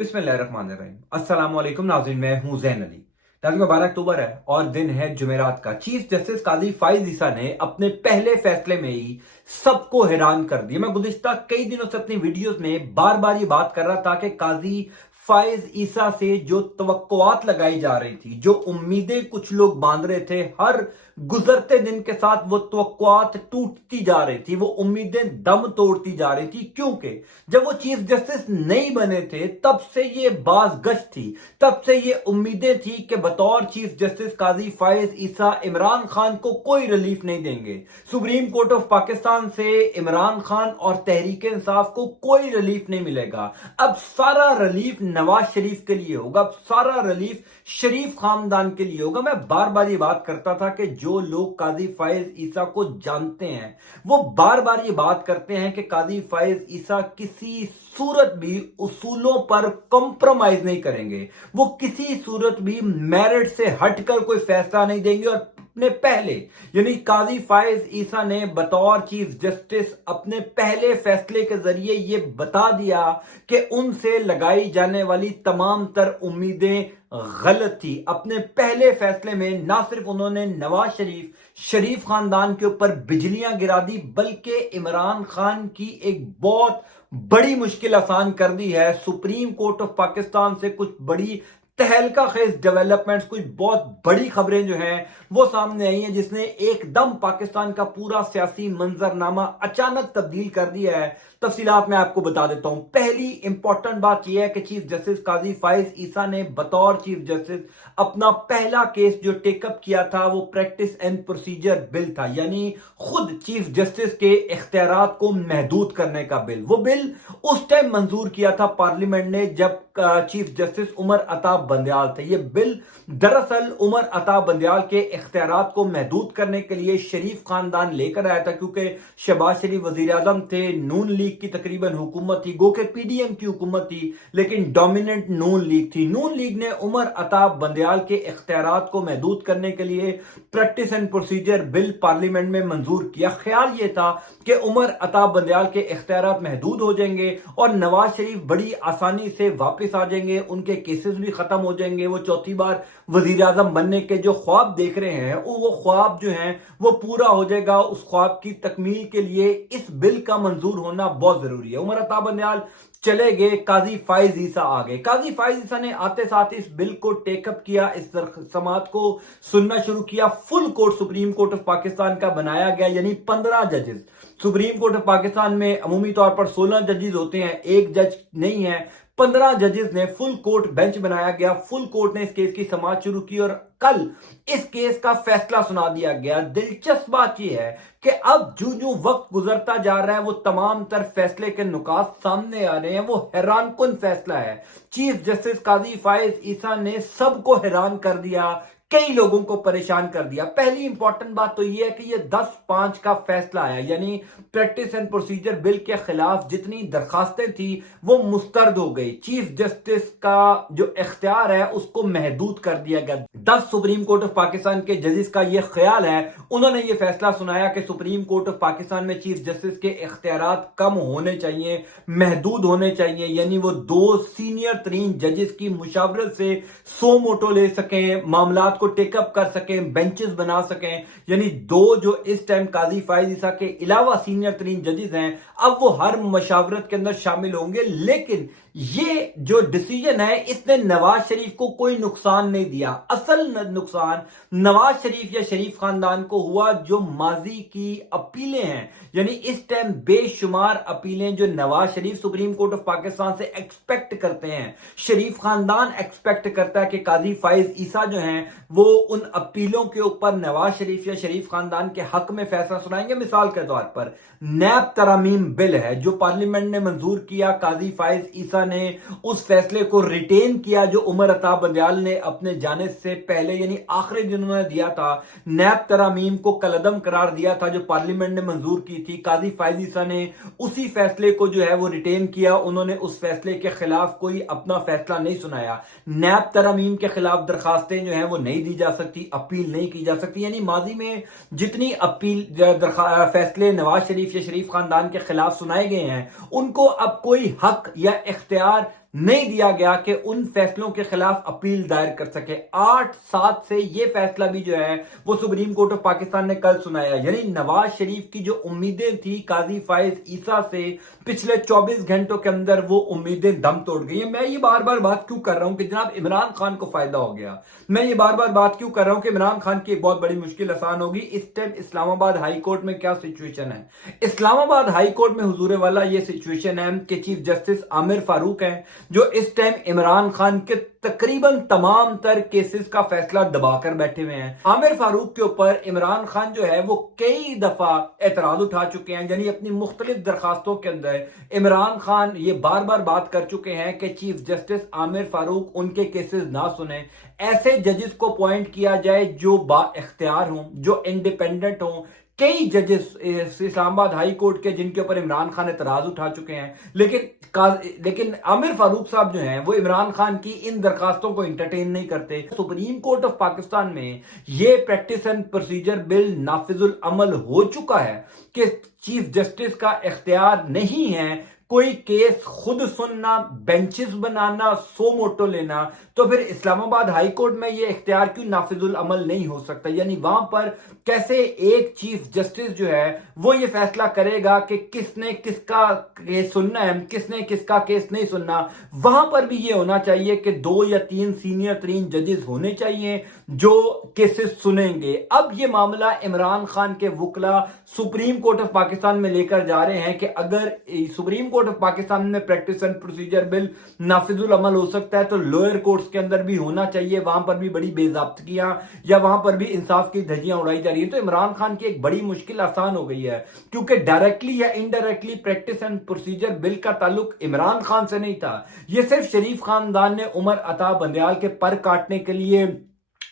बिस्मिल्लाहिर्रहमानिर्रहीम। अस्सलाम वालेकुम नाज़रीन, मैं हूं ज़ैन अली। नाज़रीन, 12 अक्टूबर है और दिन है जुमेरात का। चीफ जस्टिस काजी फाइज ईसा ने अपने पहले फैसले में ही सबको हैरान कर दिया। मैं गुज़िश्ता कई दिनों से अपनी वीडियोस में बार बार ये बात कर रहा था कि काजी फाइज ईसा से जो तवक्कुआत लगाई जा रही थी, जो उम्मीदें कुछ लोग बांध रहे थे, हर गुजरते दिन के साथ वो तवक्कुआत टूटती जा रही थी, वो उम्मीदें दम तोड़ती जा रही थी। क्योंकि जब वो चीफ जस्टिस नहीं बने थे तब से ये बाज़गश्त थी, तब से ये उम्मीदें थी कि बतौर चीफ जस्टिस काजी फाइज ईसा इमरान खान को कोई रिलीफ नहीं देंगे। सुप्रीम कोर्ट ऑफ पाकिस्तान से इमरान खान और तहरीक इंसाफ को कोई रिलीफ नहीं मिलेगा। अब सारा रिलीफ नवाज शरीफ के लिए होगा, अब सारा रिलीफ शरीफ खानदान के लिए होगा। मैं बार बार ये बात करता था कि जो लोग काजी फाइज ईसा को जानते हैं वो बार बार ये बात करते हैं कि काजी फाइज ईसा किसी सूरत भी उसूलों पर कॉम्प्रोमाइज नहीं करेंगे, वो किसी सूरत भी मेरिट से हटकर कोई फैसला नहीं देंगे। और अपने पहले यानी काजी फाइज ईसा ने बतौर चीफ जस्टिस अपने पहले फैसले के जरिए ये बता दिया कि उनसे लगाई जाने वाली तमाम तर उम्मीदें गलत थी। अपने पहले फैसले में ना सिर्फ उन्होंने नवाज शरीफ खानदान के ऊपर बिजलियां गिरा दी, बल्कि इमरान खान की एक बहुत बड़ी मुश्किल आसान कर दी है। सुप्रीम कोर्ट ऑफ पाकिस्तान से कुछ बड़ी तहलका खेज डेवलपमेंट्स, कुछ बहुत बड़ी खबरें जो हैं वो सामने आई हैं, जिसने एकदम पाकिस्तान का पूरा सियासी मंजरनामा अचानक तब्दील कर दिया है। तफसीलात मैं आपको बता देता हूं। पहली इंपॉर्टेंट बात यह है कि चीफ जस्टिस काजी फाइज ईसा ने बतौर चीफ जस्टिस अपना पहला केस जो टेकअप किया था वो प्रैक्टिस एंड प्रोसीजर बिल था, यानी खुद चीफ जस्टिस के इख्तियारात को महदूद करने का बिल। वो बिल उस टाइम मंजूर किया था पार्लियामेंट ने जब चीफ जस्टिस उमर अता बंदयाल थे। ये बिल दरअसल उमर अता बंदयाल के इख्तियारात को महदूद करने के लिए शरीफ खानदान लेकर आया था, क्योंकि शहबाज शरीफ वजीर आजम थे, नून लीग की तकरीबन हुकूमत थी, गो के पीडीएम की हुकूमत थी, लेकिन डोमिनेंट नून लीग थी। नून लीग ने उमर अता बंदयाल के इख्तियारात को महदूद करने के लिए practice and procedure bill parliament में मंजूर किया। ख्याल यह था कि उमर अता बंदयाल के इख्तियारात महदूद हो जाएंगे और नवाज शरीफ बड़ी आसानी से वापस आ जाएंगे, उनके केसेस भी खत्म हो जाएंगे, वो चौथी बार वजीर आजम बनने के जो ख्वाब देख रहे हैं वो ख्वाब जो हैं वो पूरा हो जाएगा। उस ख्वाब की तकमील के लिए इस बिल का मंजूर होना बहुत जरूरी है। उमर अता बंदयाल चले गए, काजी फाइज ईसा आ गए। काजी फाइज ईसा ने आते साथ इस बिल को टेकअप किया, इस समात को सुनना शुरू किया। Full court supreme court of Pakistan का बनाया गया, यानी 15 जजेस। सुप्रीम कोर्ट ऑफ पाकिस्तान में अमूमी तौर पर 16 जजेस होते हैं, एक जज नहीं है। 15 जजेस ने फुल कोर्ट बेंच बनाया गया। फुल कोर्ट ने इस केस की समाअत शुरू की और कल इस केस का फैसला सुना दिया गया। दिलचस्प बात यह है कि अब जो जो वक्त गुजरता जा रहा है वो तमाम तर फैसले के नुकात सामने आ रहे हैं। वो हैरानकुन फैसला है। चीफ जस्टिस काजी फाइज ईसा ने सबको हैरान कर दिया, कई लोगों को परेशान कर दिया। पहली इंपॉर्टेंट बात तो यह है कि यह 10-5 का फैसला आया, यानी प्रैक्टिस एंड प्रोसीजर बिल के खिलाफ जितनी दरखास्तें थी वो मुस्तरद हो गई। चीफ जस्टिस का जो इख्तियार है उसको महदूद कर दिया गया। 10 सुप्रीम कोर्ट ऑफ पाकिस्तान के जजेस का यह ख्याल है, उन्होंने ये फैसला सुनाया कि सुप्रीम कोर्ट ऑफ पाकिस्तान में चीफ जस्टिस के इख्तियारात कम होने चाहिए, महदूद होने चाहिए, यानी वो 2 सीनियर तरीन जजेस की मुशावरत से सो मोटो ले सकें, मामला को टेकअप कर सकें, बेंचेस बना सकें। यानी 2 जो इस टाइम काजी फाइज ईसा के अलावा सीनियर तरीन जजेस हैं, अब वो हर मशावरत के अंदर शामिल होंगे। लेकिन ये जो डिसीजन है इसने नवाज शरीफ को कोई नुकसान नहीं दिया। असल नुकसान नवाज शरीफ या शरीफ खानदान को हुआ जो माजी की अपीलें हैं, यानी इस टाइम बेशुमार अपीलें जो Nawaz Sharif supreme court of Pakistan से एक्सपेक्ट करते हैं, शरीफ खानदान एक्सपेक्ट करता है कि काजी फाइज ईसा जो हैं वो उन अपीलों के ऊपर नवाज शरीफ या शरीफ खानदान के हक में फैसला सुनाएंगे। मिसाल के तौर पर नैब तरमीम बिल है जो पार्लियामेंट ने मंजूर किया, काजी फाइज ईसा ने उस फैसले को रिटेन किया जो उमर अता बंदयाल ने अपने जाने से पहले यानी आखिरी दिन उन्होंने दिया था। नैब तरमीम को कलअदम करार दिया था जो पार्लियामेंट ने मंजूर की थी। काजी फाइज ईसा ने उसी फैसले को जो है वो रिटेन किया, उन्होंने उस फैसले के खिलाफ कोई अपना फैसला नहीं सुनाया। नैब तरमीम के खिलाफ दरखास्तें जो है वो नहीं दी जा सकती, अपील नहीं की जा सकती। यानी माजी में जितनी अपील फैसले नवाज शरीफ या शरीफ खानदान के खिलाफ सुनाए गए हैं उनको अब कोई हक या इख्तियार نہیں دیا گیا کہ ان فیصلوں کے خلاف اپیل دائر کر سکے۔ 8/7 سے یہ فیصلہ بھی جو ہے وہ سپریم کورٹ آف پاکستان نے کل سنایا، یعنی نواز شریف کی جو امیدیں تھی قاضی فائز عیسیٰ سے، پچھلے 24 گھنٹوں کے اندر وہ امیدیں دم توڑ گئی ہیں۔ میں یہ بار بار بات کیوں کر رہا ہوں کہ جناب عمران خان کو فائدہ ہو گیا؟ میں یہ بار بار بات کیوں کر رہا ہوں کہ عمران خان کی ایک بہت بڑی مشکل آسان ہوگی۔ اس ٹائم اسلام آباد ہائی کورٹ میں کیا سچویشن ہے؟ اسلام آباد ہائی کورٹ میں حضور والا یہ سچویشن ہے کہ چیف جسٹس عامر فاروق ہیں جو اس ٹائم عمران خان کے تقریباً تمام تر کیسز کا فیصلہ دبا کر بیٹھے ہوئے ہیں۔ عامر فاروق کے اوپر عمران خان جو ہے وہ کئی دفعہ اعتراض اٹھا چکے ہیں، یعنی اپنی مختلف درخواستوں کے اندر عمران خان یہ بار بار بات کر چکے ہیں کہ چیف جسٹس عامر فاروق ان کے کیسز نہ سنیں، ایسے ججز کو اپوائنٹ کیا جائے جو با اختیار ہوں، جو انڈیپینڈنٹ ہوں۔ کئی ججز اسلام آباد ہائی کورٹ کے جن کے اوپر عمران خان اعتراض اٹھا چکے ہیں، لیکن عامر فاروق صاحب جو ہیں وہ عمران خان کی ان درخواستوں کو انٹرٹین نہیں کرتے۔ سپریم کورٹ آف پاکستان میں یہ پریکٹس اینڈ پروسیجر بل نافذ العمل ہو چکا ہے کہ چیف جسٹس کا اختیار نہیں ہے کوئی کیس خود سننا، بینچز بنانا، سو موٹو لینا، تو پھر اسلام آباد ہائی کورٹ میں یہ اختیار کیوں نافذ العمل نہیں ہو سکتا؟ یعنی وہاں پر کیسے ایک چیف جسٹس جو ہے وہ یہ فیصلہ کرے گا کہ کس نے کس کا کیس سننا ہے، کس نے کس کا کیس نہیں سننا؟ وہاں پر بھی یہ ہونا چاہیے کہ 2 یا 3 سینئر ترین ججز ہونے چاہیے جو کیسز سنیں گے۔ اب یہ معاملہ عمران خان کے وکلا سپریم کورٹ آف پاکستان میں لے کر جا رہے ہیں کہ اگر سپریم کورٹ آف پاکستان میں پریکٹس اینڈ پروسیجر بل نافذ العمل ہو سکتا ہے تو لوئر کورٹس کے اندر بھی ہونا چاہیے، وہاں پر بھی بڑی بے ضابطگیاں یا وہاں پر بھی انصاف کی دھجیاں اڑائی جا رہی ہیں۔ تو عمران خان کی ایک بڑی مشکل آسان ہو گئی ہے، کیونکہ ڈائریکٹلی یا انڈائریکٹلی پریکٹس اینڈ پروسیجر بل کا تعلق عمران خان سے نہیں تھا، یہ صرف شریف خاندان نے عمر عطا بندیال کے پر کاٹنے کے لیے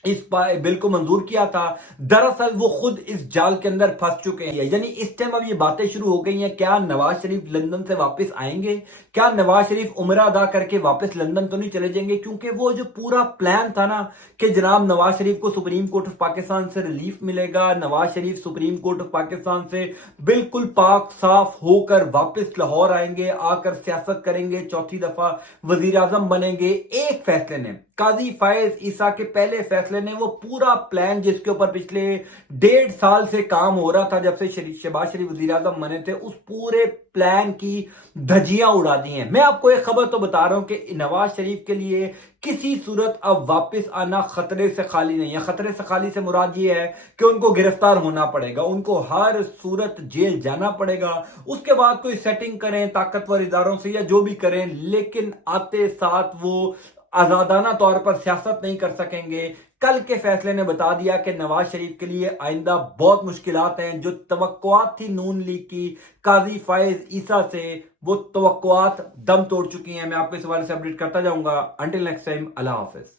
اس بل کو منظور کیا تھا۔ دراصل وہ خود اس جال کے اندر پھنس چکے ہیں، یعنی اس ٹائم اب یہ باتیں شروع ہو گئی ہیں کیا نواز شریف لندن سے واپس آئیں گے؟ کیا نواز شریف عمرہ ادا کر کے واپس لندن تو نہیں چلے جائیں گے؟ کیونکہ وہ جو پورا پلان تھا نا کہ جناب نواز شریف کو سپریم کورٹ آف پاکستان سے ریلیف ملے گا، Nawaz Sharif supreme court of Pakistan سے بالکل پاک صاف ہو کر واپس لاہور آئیں گے، آ کر سیاست کریں گے، چوتھی دفعہ وزیر اعظم بنیں گے۔ ایک فیصلے نے، قاضی فائز عیسیٰ کے پہلے فیصلے نے، وہ پورا پلان جس کے اوپر پچھلے 1.5 سال سے کام ہو رہا تھا جب سے شہباز شریف وزیر اعظم بنے تھے، اس پورے پلان کی دھجیاں اڑا دی ہیں۔ میں آپ کو ایک خبر تو بتا رہا ہوں کہ نواز شریف کے لیے کسی صورت اب واپس آنا خطرے سے خالی نہیں ہے۔ خطرے سے خالی سے مراد یہ ہے کہ ان کو گرفتار ہونا پڑے گا، ان کو ہر صورت جیل جانا پڑے گا، اس کے بعد کوئی سیٹنگ کریں طاقتور اداروں سے یا جو بھی کریں، لیکن آتے ساتھ وہ آزادانہ طور پر سیاست نہیں کر سکیں گے۔ کل کے فیصلے نے بتا دیا کہ نواز شریف کے لیے آئندہ بہت مشکلات ہیں۔ جو توقعات تھی نون لیگ کی قاضی فائز عیسیٰ سے، وہ توقعات دم توڑ چکی ہیں۔ میں آپ کو اس حوالے سے اپڈیٹ کرتا جاؤں گا۔ انٹل نیکسٹ ٹائم، اللہ حافظ۔